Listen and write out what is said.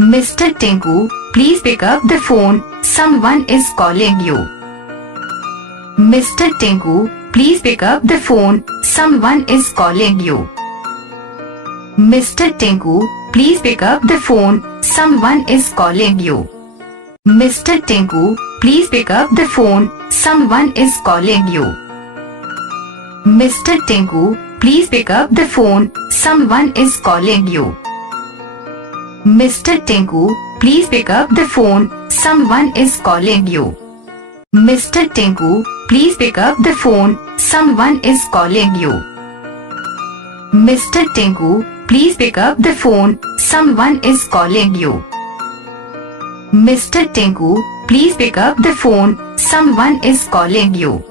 Mr. Tinku, please pick up the phone, someone is calling you. Mr. Tinku, please pick up the phone, someone is calling you. Mr. Tinku, please pick up the phone, someone is calling you. Mr. Tinku, please pick up the phone, someone is calling you. Mr. Tinku, please pick up the phone, someone is calling you. Mr. Tinku, please pick up the phone, someone is calling you. Mr. Tinku, please pick up the phone, someone is calling you. Mr. Tinku, please pick up the phone, someone is calling you. Mr. Tinku, please pick up the phone, someone is calling you.